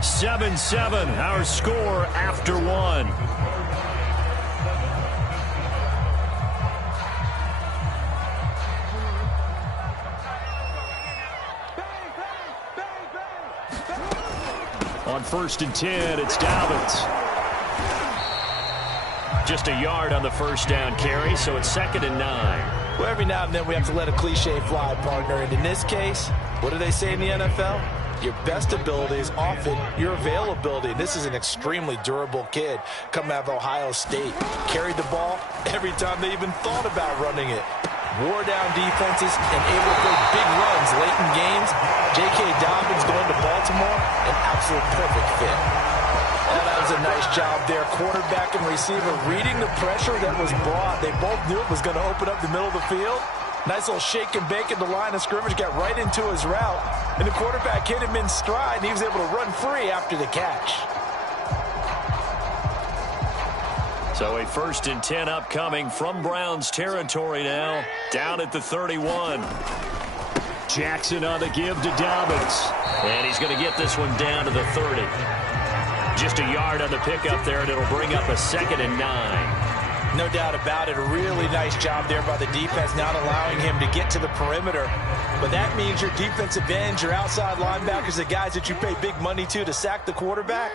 7-7, our score after one. On 1st and 10, it's Dobbins. Just a yard on the first down carry, so it's 2nd and 9. Well, every now and then we have to let a cliche fly, partner. And in this case, what do they say in the NFL? Your best ability is often your availability. And this is an extremely durable kid coming out of Ohio State. Carried the ball every time they even thought about running it. Wore down defenses and able to make big runs late in games. J.K. Dobbins going to Baltimore, an absolute perfect fit. And that was a nice job there. Quarterback and receiver reading the pressure that was brought. They both knew it was going to open up the middle of the field. Nice little shake and bake at the line of scrimmage. Got right into his route. And the quarterback hit him in stride, and he was able to run free after the catch. So a 1st and 10 upcoming from Browns territory now. Down at the 31. Jackson on the give to Dobbins. And he's going to get this one down to the 30. Just a yard on the pickup there, and it'll bring up a 2nd and 9. No doubt about it. A really nice job there by the defense, not allowing him to get to the perimeter. But that means your defensive ends, your outside linebackers, the guys that you pay big money to sack the quarterback,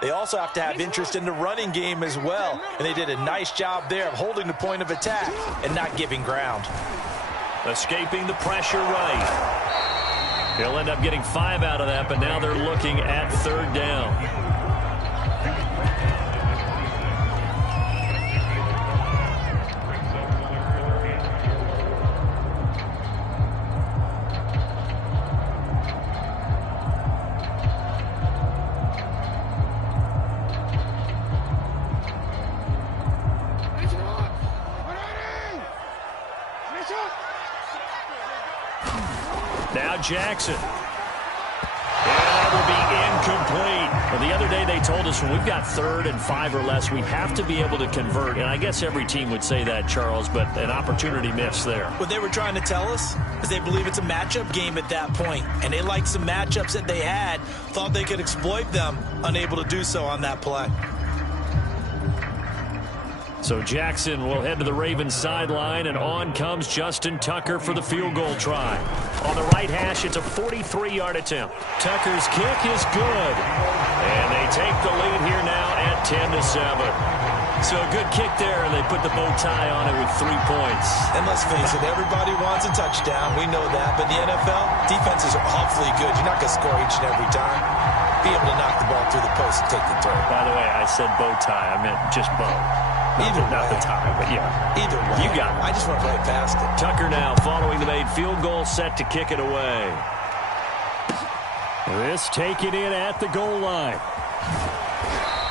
they also have to have interest in the running game as well. And they did a nice job there of holding the point of attack and not giving ground. Escaping the pressure right. He'll end up getting 5 out of that, but now they're looking at 3rd down. Now Jackson. And that will be incomplete. Well, the other day they told us when we've got 3rd and 5 or less, we have to be able to convert. And I guess every team would say that, Charles, but an opportunity missed there. What they were trying to tell us is they believe it's a matchup game at that point. And they liked some matchups that they had, thought they could exploit them, unable to do so on that play. So Jackson will head to the Ravens sideline, and on comes Justin Tucker for the field goal try. On the right hash, it's a 43-yard attempt. Tucker's kick is good. And they take the lead here now at 10-7. So a good kick there, and they put the bow tie on it with 3 points. And let's face it, everybody wants a touchdown. We know that. But in the NFL, defenses are awfully good. You're not going to score each and every time. Be able to knock the ball through the post and take the throw. By the way, I said bow tie. I meant just bow. Not the tie, but yeah. Either way. You got it. I just went right past it. Tucker now following the made field goal, set to kick it away. This taken in at the goal line.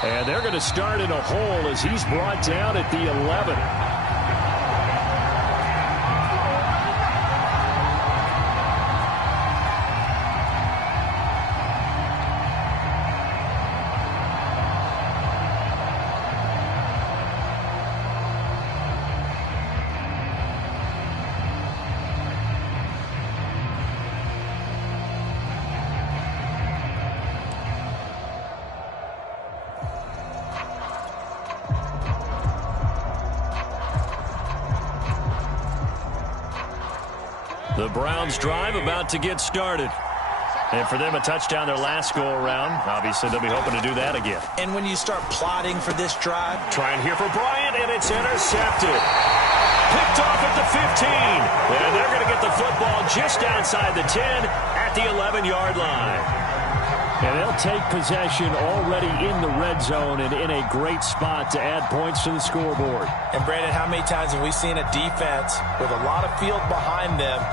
And they're going to start in a hole as he's brought down at the 11. The Browns drive about to get started. And for them, a touchdown their last go-around. Obviously, they'll be hoping to do that again. And when you start plotting for this drive. Trying here for Bryant, and it's intercepted. Picked off at the 15. And they're going to get the football just outside the 10 at the 11-yard line. And they'll take possession already in the red zone and in a great spot to add points to the scoreboard. And, Brandon, how many times have we seen a defense with a lot of field behind them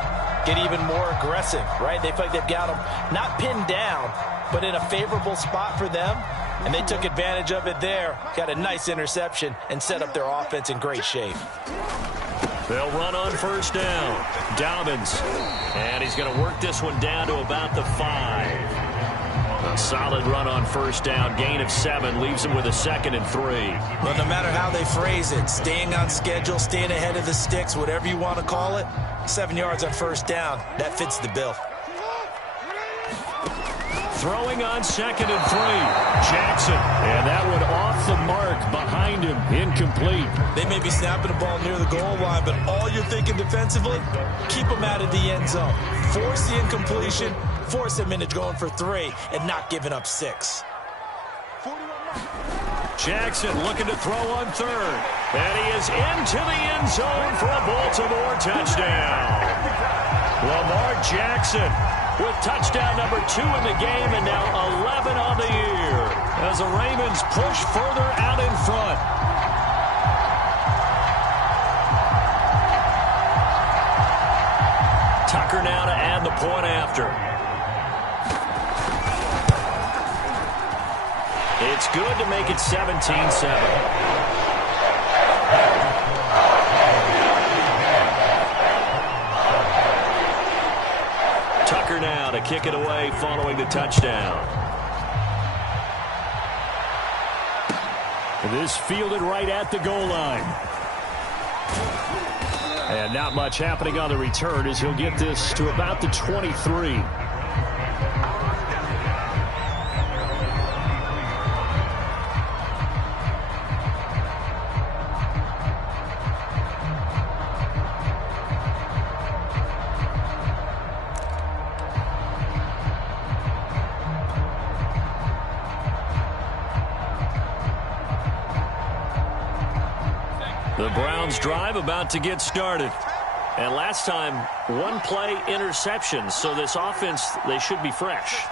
get even more aggressive, right? They feel like they've got them not pinned down, but in a favorable spot for them. And they took advantage of it there. Got a nice interception and set up their offense in great shape. They'll run on first down. Dobbins. And he's going to work this one down to about the 5. A solid run on first down. Gain of 7 leaves him with a 2nd and 3. Well, no matter how they phrase it, staying on schedule, staying ahead of the sticks, whatever you want to call it, 7 yards on first down, that fits the bill. throwing on 2nd and 3. Jackson, and that one off the mark behind him, incomplete. They may be snapping the ball near the goal line, but all you're thinking defensively, keep them out of the end zone. Force the incompletion, force them into going for 3, and not giving up 6. Jackson looking to throw on 3rd. And he is into the end zone for a Baltimore touchdown. Lamar Jackson with touchdown number 2 in the game and now 11 on the year as the Ravens push further out in front. Tucker now to add the point after. It's good to make it 17-7. Tucker now to kick it away following the touchdown. This fielded right at the goal line. And not much happening on the return as he'll get this to about the 23. The Browns drive about to get started. And last time, 1-play interception. So this offense, they should be fresh.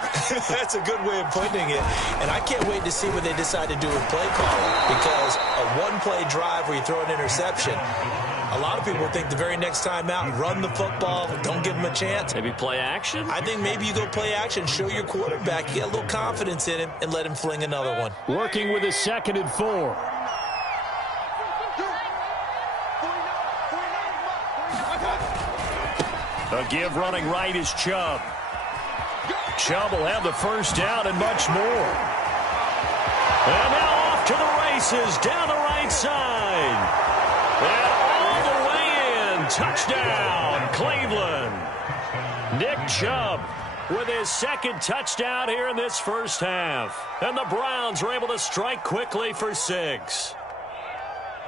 That's a good way of putting it. And I can't wait to see what they decide to do with play calling. Because a 1-play drive where you throw an interception, a lot of people think the very next time out, run the football, don't give them a chance. Maybe play action? I think maybe you go play action, show your quarterback, get a little confidence in him, and let him fling another one. Working with a 2nd and 4. A give running right is Chubb. Chubb will have the first down and much more. And now off to the races down the right side. And all the way in. Touchdown, Cleveland. Nick Chubb with his 2nd touchdown here in this first half. And the Browns are able to strike quickly for 6.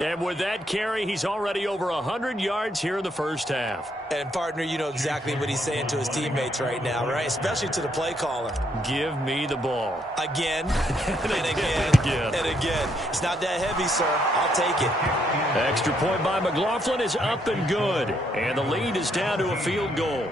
And with that carry, he's already over 100 yards here in the first half. And, partner, you know exactly what he's saying to his teammates right now, right? Especially to the play caller. Give me the ball. Again, and again, and again. It's not that heavy, sir. I'll take it. Extra point by McLaughlin is up and good. And the lead is down to a field goal.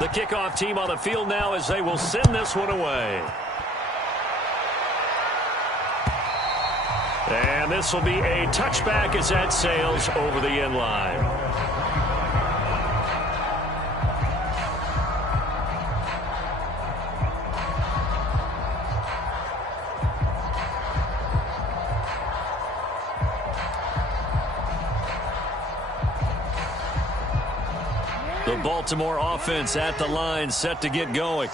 The kickoff team on the field now as they will send this one away. And this will be a touchback as that sails over the end line. The Baltimore offense at the line, set to get going.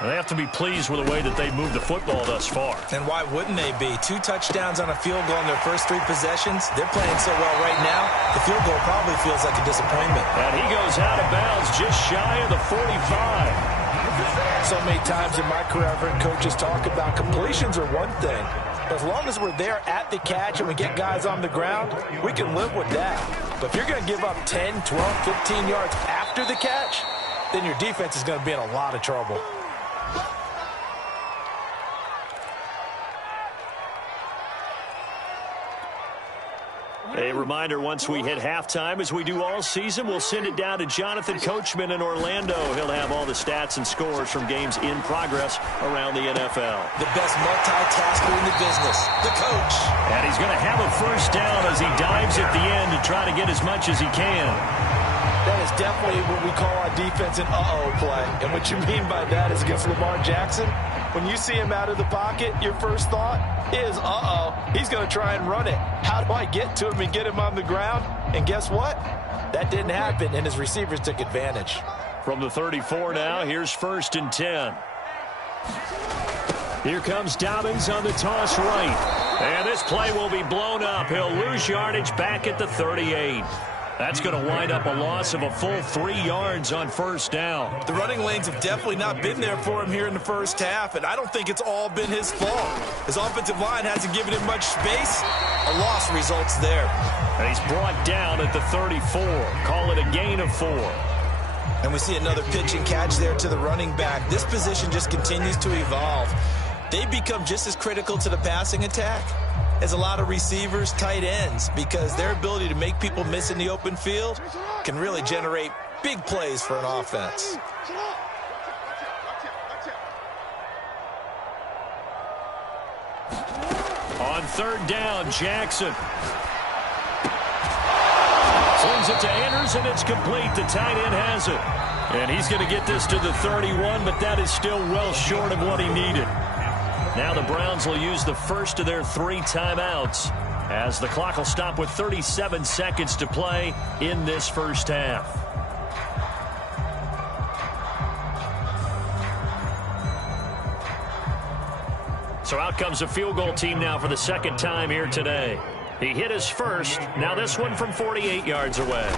They have to be pleased with the way that they've moved the football thus far. And why wouldn't they be? 2 touchdowns on a field goal in their first 3 possessions. They're playing so well right now, the field goal probably feels like a disappointment. And he goes out of bounds just shy of the 45. So many times in my career, I've heard coaches talk about completions are one thing. As long as we're there at the catch and we get guys on the ground, we can live with that. But if you're going to give up 10, 12, 15 yards after the catch, then your defense is going to be in a lot of trouble. A reminder, once we hit halftime, as we do all season, we'll send it down to Jonathan Coachman in Orlando. He'll have all the stats and scores from games in progress around the NFL. The best multitasker in the business, the coach. And he's going to have a first down as he dives at the end to try to get as much as he can. That is definitely what we call our defense an uh-oh play. And what you mean by that is against Lamar Jackson, when you see him out of the pocket, your first thought is, uh-oh, he's going to try and run it. How do I get to him and get him on the ground? And guess what? That didn't happen, and his receivers took advantage. From the 34 now, here's 1st and 10. Here comes Dobbins on the toss right. And this play will be blown up. He'll lose yardage back at the 38. That's going to wind up a loss of a full 3 yards on first down. The running lanes have definitely not been there for him here in the first half, and I don't think it's all been his fault. His offensive line hasn't given him much space. A loss results there. And he's brought down at the 34. Call it a gain of 4. And we see another pitch and catch there to the running back. This position just continues to evolve. They become just as critical to the passing attack as a lot of receivers, tight ends, because their ability to make people miss in the open field can really generate big plays for an offense. On third down, Jackson slings it to Anders, and it's complete. The tight end has it. And he's going to get this to the 31, but that is still well short of what he needed. Now the Browns will use the first of their 3 timeouts as the clock will stop with 37 seconds to play in this first half. So out comes the field goal team now for the second time here today. He hit his first. Now this one from 48 yards away.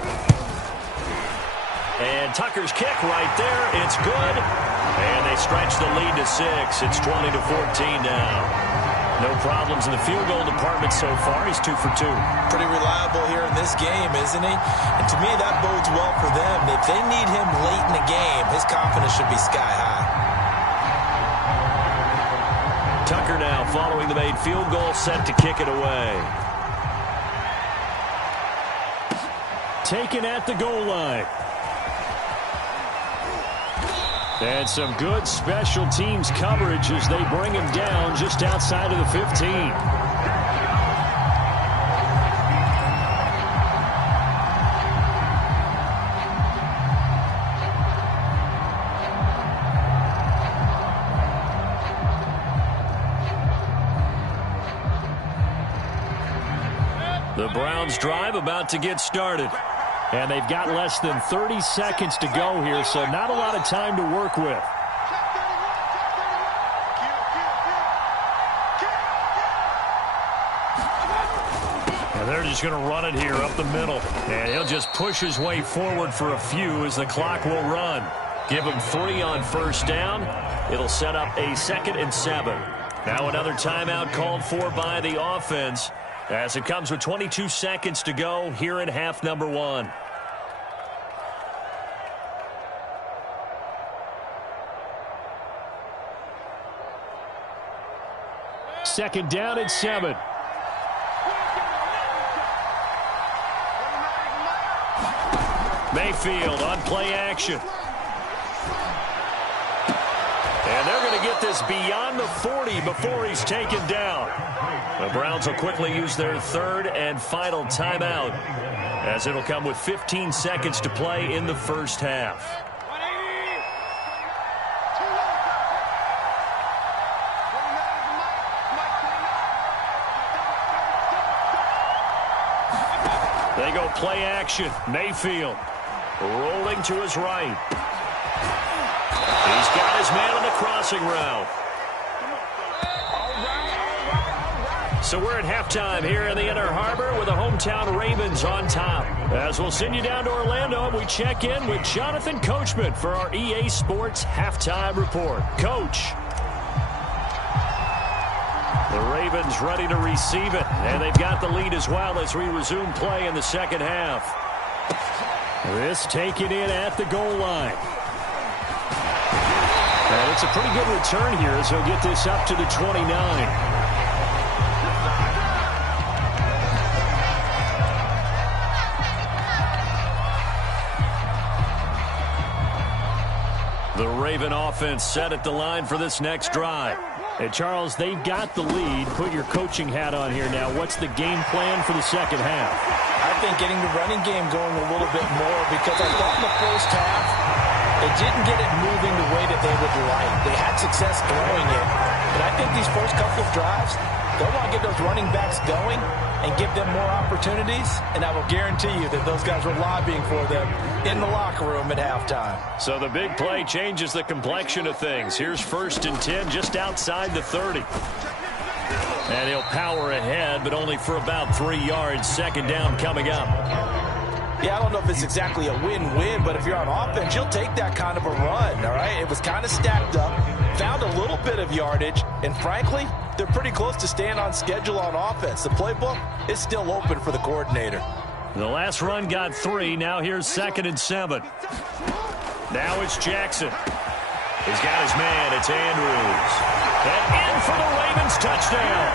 And Tucker's kick right there. It's good. And they stretch the lead to 6. It's 20-14 now. No problems in the field goal department so far. He's 2 for 2. Pretty reliable here in this game, isn't he? And to me, that bodes well for them. If they need him late in the game, his confidence should be sky high. Tucker now following the made field goal, set to kick it away. Taken at the goal line. And some good special teams coverage as they bring him down just outside of the 15. The Browns drive about to get started. And they've got less than 30 seconds to go here, so not a lot of time to work with. And they're just going to run it here up the middle. And he'll just push his way forward for a few as the clock will run. Give him 3 on first down. It'll set up a 2nd and 7. Now another timeout called for by the offense as it comes with 22 seconds to go here in half number 1. Second down and 7. Mayfield on play action. And they're going to get this beyond the 40 before he's taken down. The Browns will quickly use their 3rd and final timeout as it'll come with 15 seconds to play in the first half. They go play action. Mayfield rolling to his right. He's got his man on the crossing route. So we're at halftime here in the Inner Harbor with the hometown Ravens on top. As we'll send you down to Orlando, we check in with Jonathan Coachman for our EA Sports Halftime Report. Coach. The Ravens ready to receive it, and they've got the lead as well as we resume play in the second half. This taken in at the goal line. And it's a pretty good return here as he'll get this up to the 29. The Raven offense set at the line for this next drive. And Charles, they've got the lead. Put your coaching hat on here now. What's the game plan for the second half? I think getting the running game going a little bit more, because I thought in the first half they didn't get it moving the way that they would like. They had success throwing it, but I think these first couple of drives, They'll want to get those running backs going and give them more opportunities, and I will guarantee you that those guys were lobbying for them in the locker room at halftime. So the big play changes the complexion of things. Here's 1st and 10 just outside the 30. And he'll power ahead, but only for about 3 yards. 2nd down coming up. Yeah, I don't know if it's exactly a win-win, but if you're on offense, you'll take that kind of a run, all right? It was kind of stacked up, found a little bit of yardage, and frankly, they're pretty close to staying on schedule on offense. The playbook is still open for the coordinator. The last run got 3. Now here's 2nd and 7. Now it's Jackson. He's got his man. It's Andrews. And in for the Ravens touchdown.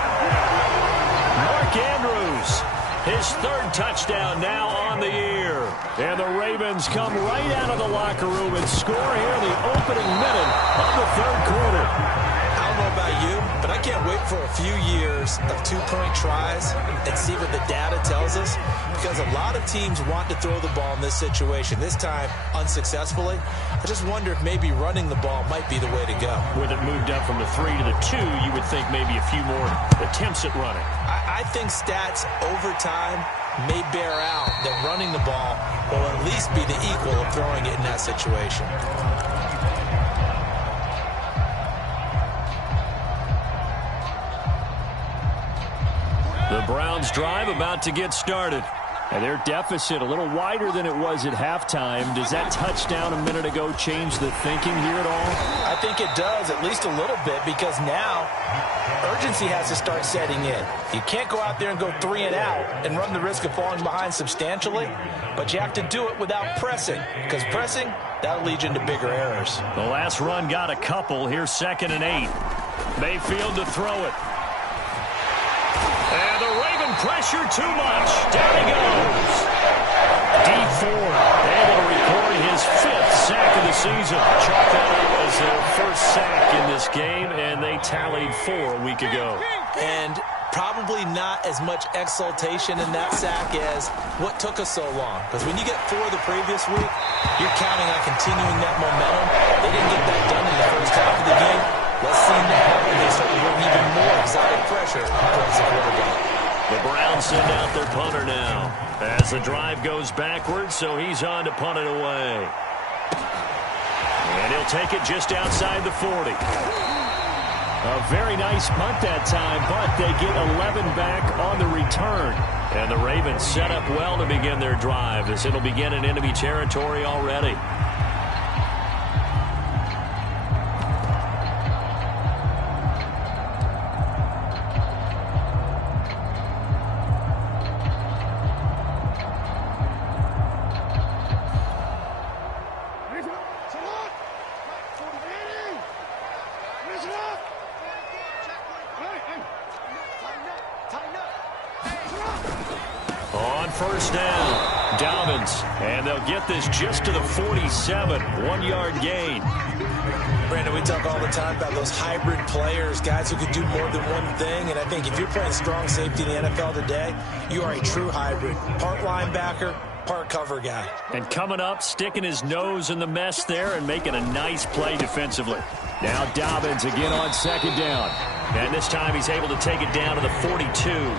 Mark Andrews, his 3rd touchdown now on the year. And the Ravens come right out of the locker room and score here in the opening minute of the 3rd quarter. I don't know about you, but I can't wait for a few years of 2-point tries and see what the data tells us, because a lot of teams want to throw the ball in this situation, this time unsuccessfully. I just wonder if maybe running the ball might be the way to go. With it moved up from the 3 to the 2, you would think maybe a few more attempts at running. I think stats over time may bear out that running the ball will at least be the equal of throwing it in that situation. The Browns drive about to get started. And their deficit a little wider than it was at halftime. Does that touchdown a minute ago change the thinking here at all? I think it does, at least a little bit, because now urgency has to start setting in. You can't go out there and go 3 and out and run the risk of falling behind substantially, but you have to do it without pressing, because pressing, that'll lead you into bigger errors. The last run got a couple. Here's 2nd and 8. Mayfield to throw it. And the Raven pressure too much. Down he goes. Dee Ford able to record his 5th sack of the season. Chalk that up as their 1st sack in this game, and they tallied 4 a week ago. And probably not as much exultation in that sack as what took us so long. Because when you get 4 the previous week, you're counting on continuing that momentum. They didn't get that done in the first half of the game. Let's see now when they start to bring even more exotic pressure towards the quarterback. The Browns send out their punter now as the drive goes backwards, so he's on to punt it away. And he'll take it just outside the 40. A very nice punt that time, but they get 11 back on the return. And the Ravens set up well to begin their drive, as it'll begin in enemy territory already. On 1st down, Dobbins, and they'll get this just to the 47, 1-yard gain. Brandon, we talk all the time about those hybrid players, guys who can do more than one thing, and I think if you're playing strong safety in the NFL today, you are a true hybrid. Part linebacker, part cover guy. And coming up, sticking his nose in the mess there and making a nice play defensively. Now Dobbins again on 2nd down. And this time he's able to take it down to the 42.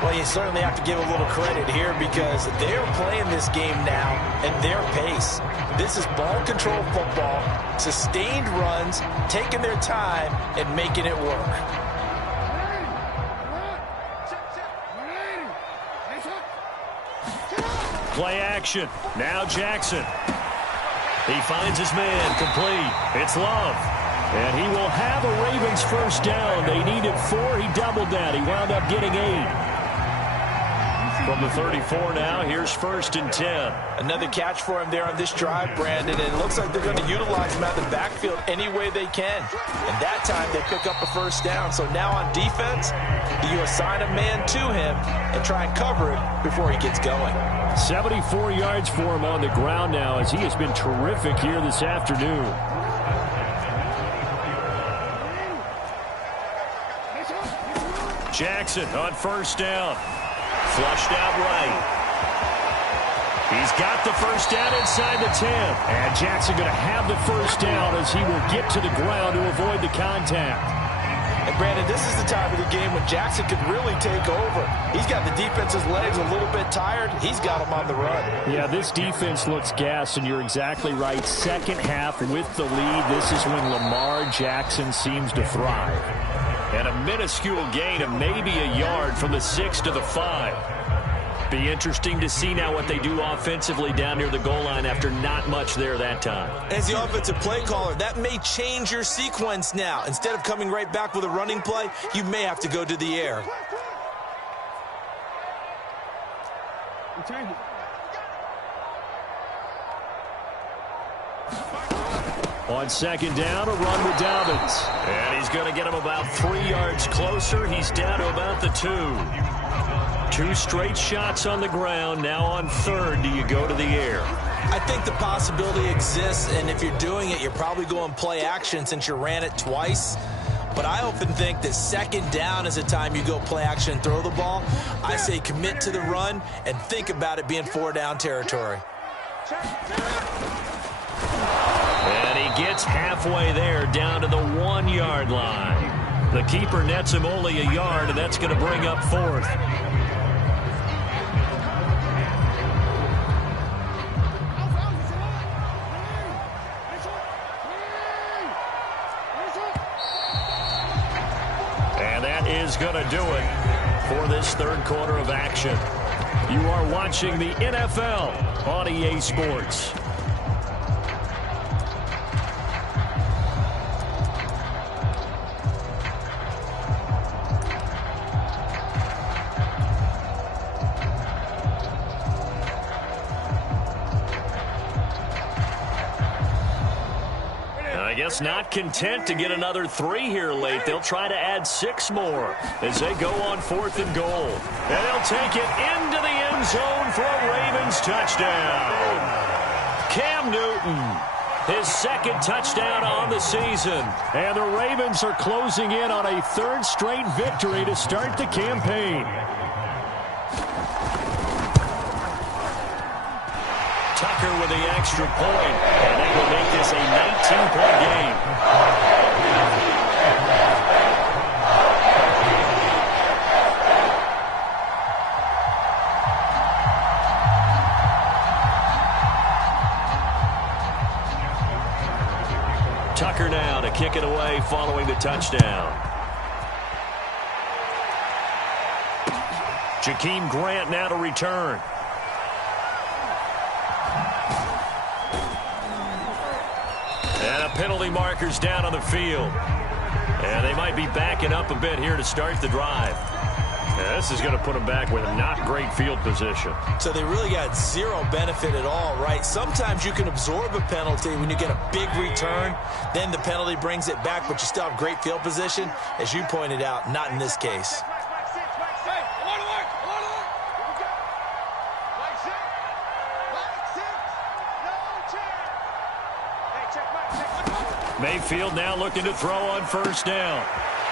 Well, you certainly have to give a little credit here because they're playing this game now at their pace. This is ball control football, sustained runs, taking their time and making it work. Play action. Now Jackson. He finds his man complete. It's Love. And he will have a Ravens 1st down. They needed 4. He doubled that. He wound up getting 8. From the 34 now, here's 1st and 10. Another catch for him there on this drive, Brandon, and it looks like they're going to utilize him out of the backfield any way they can. And that time they pick up a 1st down. So now on defense, do you assign a man to him and try and cover it before he gets going? 74 yards for him on the ground now as he has been terrific here this afternoon. Jackson on 1st down. Flushed out right. He's got the 1st down inside the 10. And Jackson going to have the 1st down as he will get to the ground to avoid the contact. And Brandon, this is the time of the game when Jackson could really take over. He's got the defense's legs a little bit tired. He's got them on the run. Yeah, this defense looks gassed, and you're exactly right. Second half with the lead, this is when Lamar Jackson seems to thrive. And a minuscule gain of maybe a yard from the 6 to the 5. Be interesting to see now what they do offensively down near the goal line after not much there that time. As the offensive play caller, that may change your sequence now. Instead of coming right back with a running play, you may have to go to the air. On second down, a run with Dobbins. And he's going to get him about 3 yards closer. He's down to about the 2. 2 straight shots on the ground. Now on third, do you go to the air? I think the possibility exists, and if you're doing it, you're probably going play action since you ran it twice. But I often think that second down is the time you go play action and throw the ball. I say commit to the run and think about it being 4-down territory. And he gets halfway there, down to the 1-yard line. The keeper nets him only a yard, and that's going to bring up fourth. And that is going to do it for this third quarter of action. You are watching the NFL on EA Sports. I guess not content to get another 3 here late. They'll try to add 6 more as they go on 4th and goal. And they'll take it into the end zone for a Ravens touchdown. Cam Newton, his second touchdown on the season. And the Ravens are closing in on a 3rd straight victory to start the campaign. Tucker with the extra point, and that will make this a 19-point game. Tucker now to kick it away following the touchdown. Jakeem Grant now to return. And a penalty marker's down on the field. And they might be backing up a bit here to start the drive. And this is going to put them back with a not great field position. So they really got zero benefit at all, right? Sometimes you can absorb a penalty when you get a big return. Then the penalty brings it back, but you still have great field position. As you pointed out, not in this case. Mayfield now looking to throw on first down.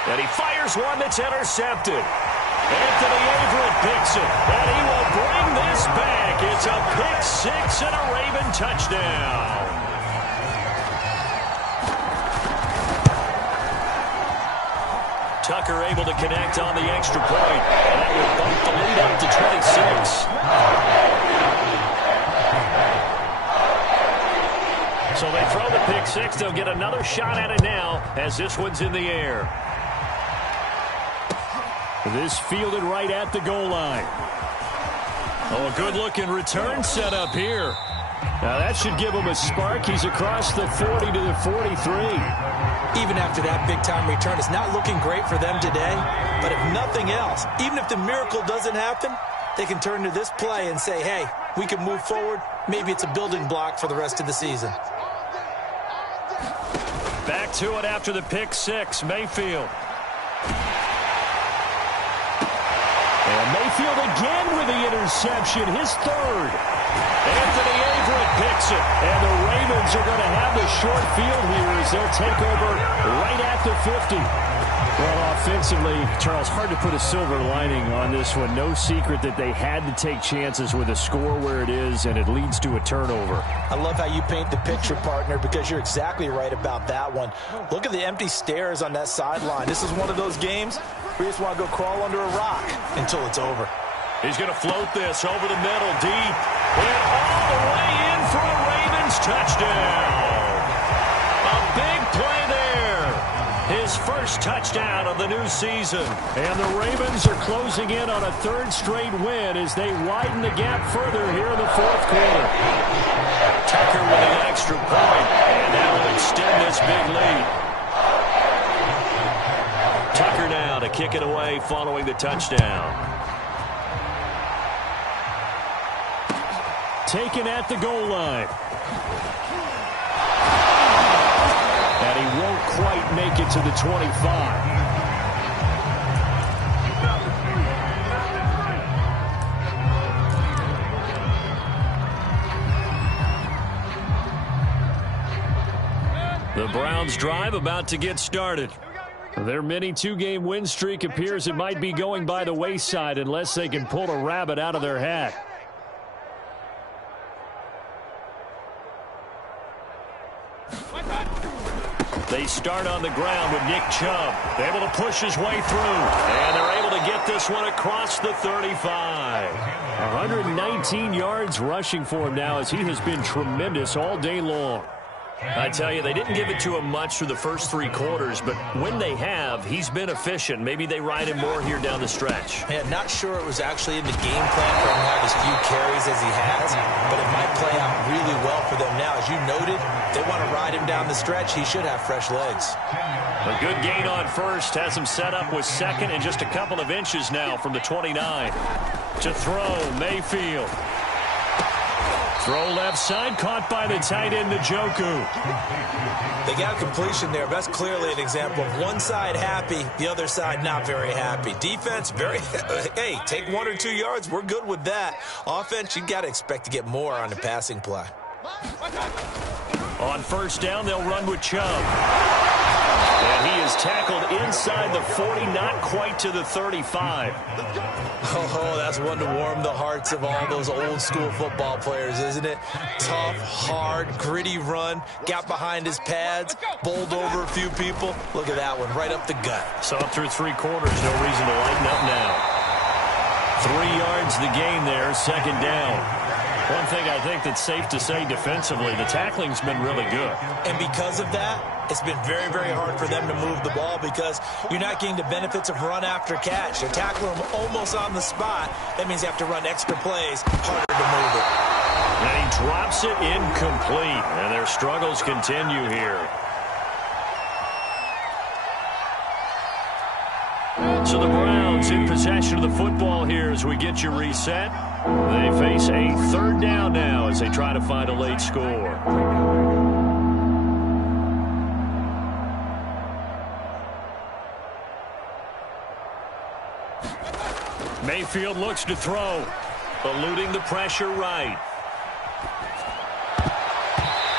And he fires one that's intercepted. Anthony Averett picks it. And he will bring this back. It's a pick 6 and a Raven touchdown. Tucker able to connect on the extra point. And that will bump the lead up to 26. So they throw the pick 6. They'll get another shot at it now as this one's in the air. This fielded right at the goal line. Oh, a good-looking return set up here. Now that should give him a spark. He's across the 40 to the 43. Even after that big-time return, it's not looking great for them today. But if nothing else, even if the miracle doesn't happen, they can turn to this play and say, hey, we can move forward. Maybe it's a building block for the rest of the season. Back to it after the pick 6, Mayfield. And Mayfield again with the interception, his 3rd. Anthony Averett picks it. And the Ravens are going to have the short field here as they'll take over right at the 50. Well, offensively, Charles, hard to put a silver lining on this one. No secret that they had to take chances with a score where it is, and it leads to a turnover. I love how you paint the picture, partner, because you're exactly right about that one. Look at the empty stares on that sideline. This is one of those games where you just want to go crawl under a rock until it's over. He's going to float this over the middle, deep, and all the way in for a Ravens touchdown. A big play there. His first touchdown of the new season. And the Ravens are closing in on a third straight win as they widen the gap further here in the fourth quarter. Tucker with the extra point, and that will extend this big lead. Tucker now to kick it away following the touchdown. Taken at the goal line. And he won't quite make it to the 25. The Browns drive about to get started. Their mini two-game win streak appears it might be going by the wayside unless they can pull a rabbit out of their hat. They start on the ground with Nick Chubb, able to push his way through, and they're able to get this one across the 35. 119 yards rushing for him now as he has been tremendous all day long. I tell you, they didn't give it to him much through the first three quarters, but when they have, he's been efficient. Maybe they ride him more here down the stretch. Yeah, not sure it was actually in the game plan for him to have as few carries as he has, but it might play out really well for them now. As you noted, they want to ride him down the stretch. He should have fresh legs. A good gain on first has him set up with second and just a couple of inches now from the 29. To throw, Mayfield. Throw left side, caught by the tight end, Njoku. They got a completion there. That's clearly an example of one side happy, the other side not very happy. Defense, very, hey, take 1 or 2 yards. We're good with that. Offense, you got to expect to get more on the passing play. On first down, they'll run with Chubb. And he is tackled inside the 40, not quite to the 35. Oh, that's one to warm the hearts of all those old school football players, isn't it? Tough, hard, gritty run, got behind his pads, bowled over a few people. Look at that one, right up the gut. So up through three quarters, no reason to lighten up now. 3 yards the gain there, second down. One thing I think that's safe to say defensively, the tackling's been really good. And because of that, it's been very, very hard for them to move the ball because you're not getting the benefits of run after catch. They're tackling them almost on the spot. That means you have to run extra plays, harder to move it. And he drops it incomplete. And their struggles continue here. So the Browns in possession of the football here as we get you reset. They face a third down now as they try to find a late score. Mayfield looks to throw, eluding the pressure right.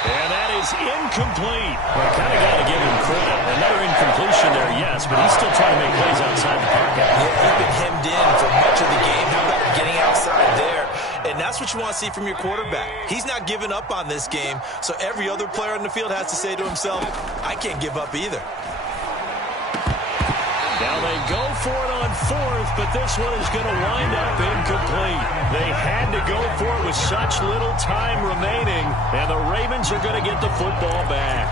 And that is incomplete. Well, kind of got to give him credit. Another incompletion there, yes, but he's still trying to make plays outside the pocket. Yeah, he's been hemmed in for much of the game. How about getting outside there? And that's what you want to see from your quarterback. He's not giving up on this game, so every other player on the field has to say to himself, I can't give up either. Now they go for it on fourth, but this one is going to wind up incomplete. They had to go for it with such little time remaining, and the Ravens are going to get the football back.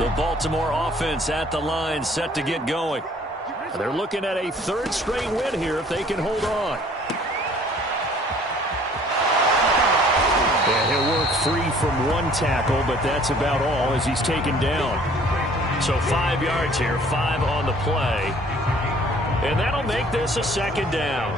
The Baltimore offense at the line, set to get going. They're looking at a third straight win here if they can hold on. And he'll work free from one tackle, but that's about all as he's taken down. So 5 yards here, 5 on the play. And that'll make this a second down.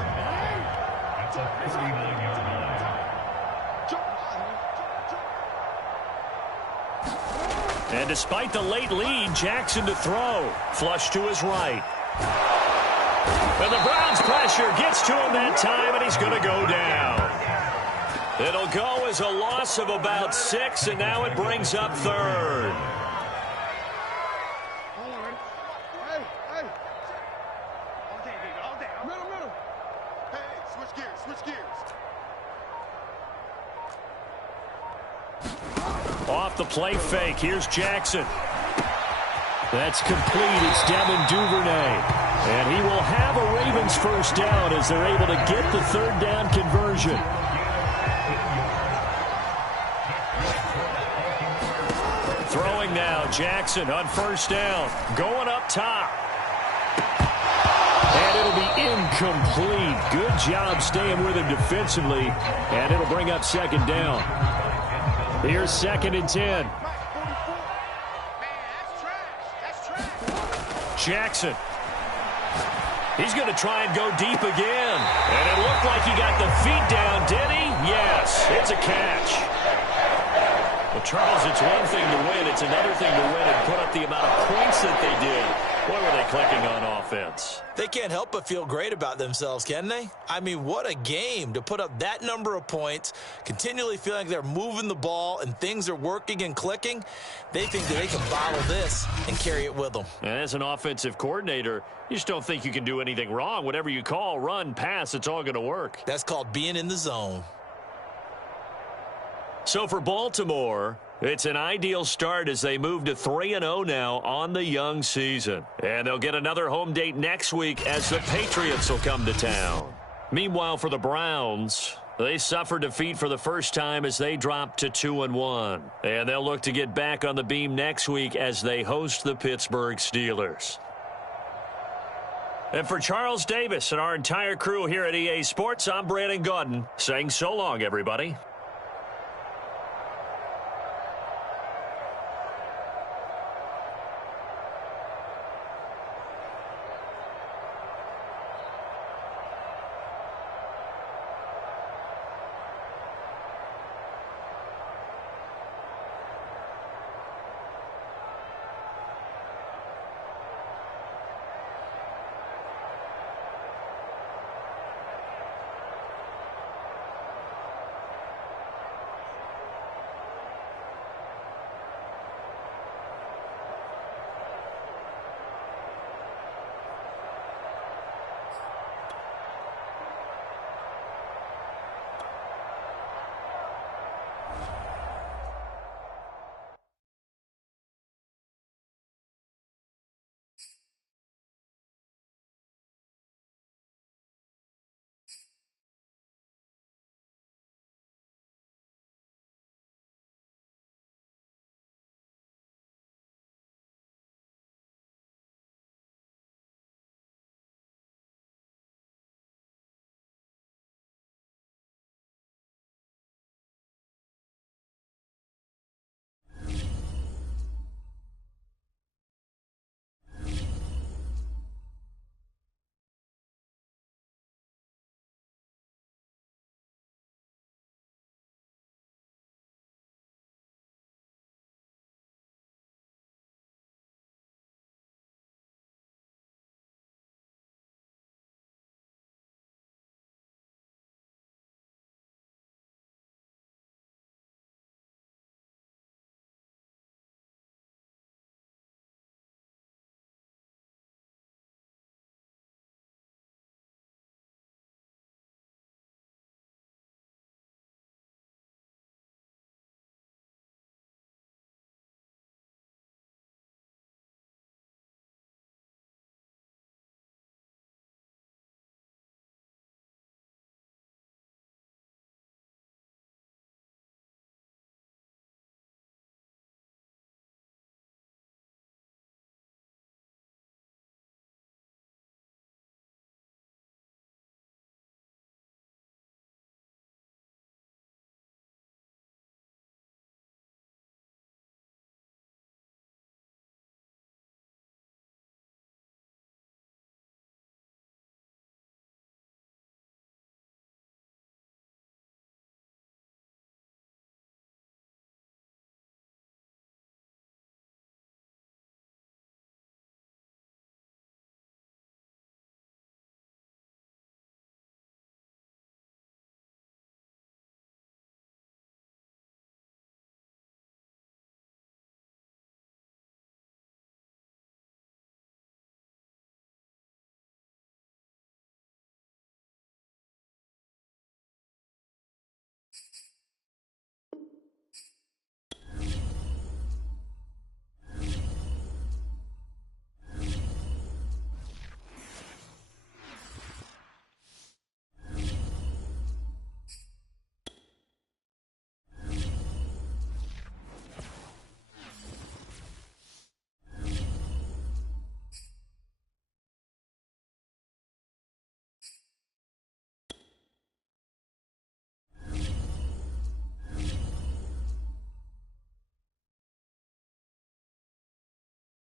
And despite the late lead, Jackson to throw. Flush to his right. And the Browns pressure gets to him that time, and he's going to go down. It'll go as a loss of about 6, and now it brings up third. Off the play fake, here's Jackson. That's complete. It's Devin Duvernay. And he will have a Ravens first down as they're able to get the third down conversion. Throwing now, Jackson on first down. Going up top. And it'll be incomplete. Good job staying with him defensively. And it'll bring up second down. Here's 2nd and 10. Jackson. He's going to try and go deep again. And it looked like he got the feet down, did he? Yes, it's a catch. Well, Charles, it's one thing to win. It's another thing to win and put up the amount of points that they did. What were they clicking on offense? They can't help but feel great about themselves, can they? I mean, what a game to put up that number of points, continually feeling like they're moving the ball and things are working and clicking. They think that they can bottle this and carry it with them. And as an offensive coordinator, you just don't think you can do anything wrong. Whatever you call, run, pass, it's all going to work. That's called being in the zone. So for Baltimore, it's an ideal start as they move to 3-0 now on the young season. And they'll get another home date next week as the Patriots will come to town. Meanwhile, for the Browns, they suffered defeat for the first time as they dropped to 2-1. And they'll look to get back on the beam next week as they host the Pittsburgh Steelers. And for Charles Davis and our entire crew here at EA Sports, I'm Brandon Gaudin saying so long, everybody.